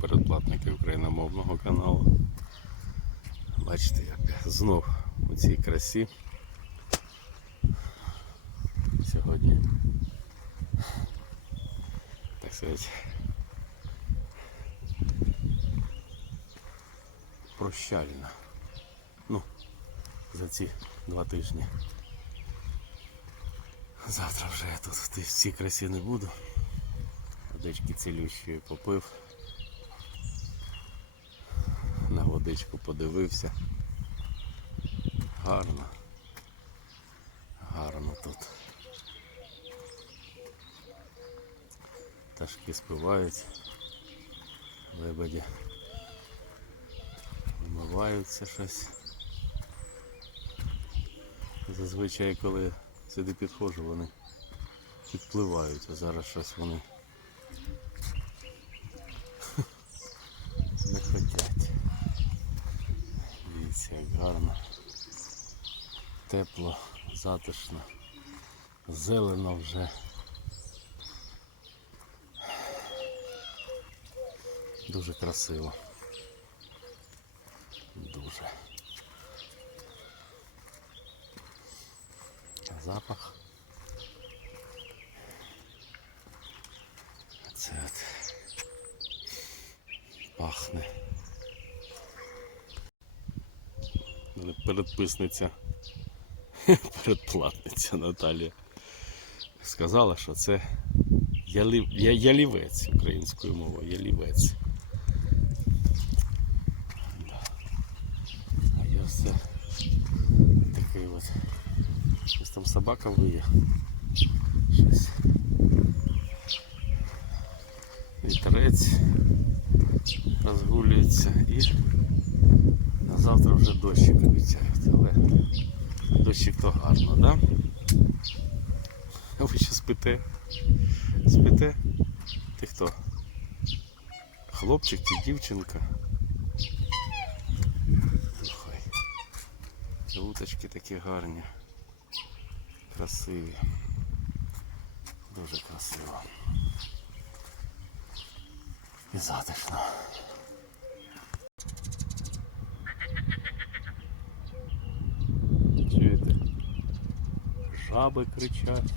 передплатники україномовного каналу. Бачите, як знов у цій красі. Сьогодні, так сказати, прощальна. Ну, за ці два тижні. Завтра вже я тут в цій красі не буду. Водички цілющої попив. На водичку подивився. Гарно. Гарно тут. Пташки співають. Лебеді вмиваються щось. Зазвичай, коли сюди підходжу, вони підпливають, а зараз щось вони не хотять. Дивіться, як гарно. Тепло, затишно, зелено вже. Дуже красиво. Дуже. Запах. Це от пахне. Передписниця, передплатниця Наталія сказала, що це ялівець українською мовою, ялівець. А я все такий от. Щось там собака виє. Щось. Вітерець розгулюється і на завтра вже дощик обіцяють, дощик то гарно, да? Ви що спите? Спите? Ти хто? Хлопчик чи дівчинка? Слухай. Уточки такі гарні. Красиві. Дуже красиво. І затишно. Жаби кричать.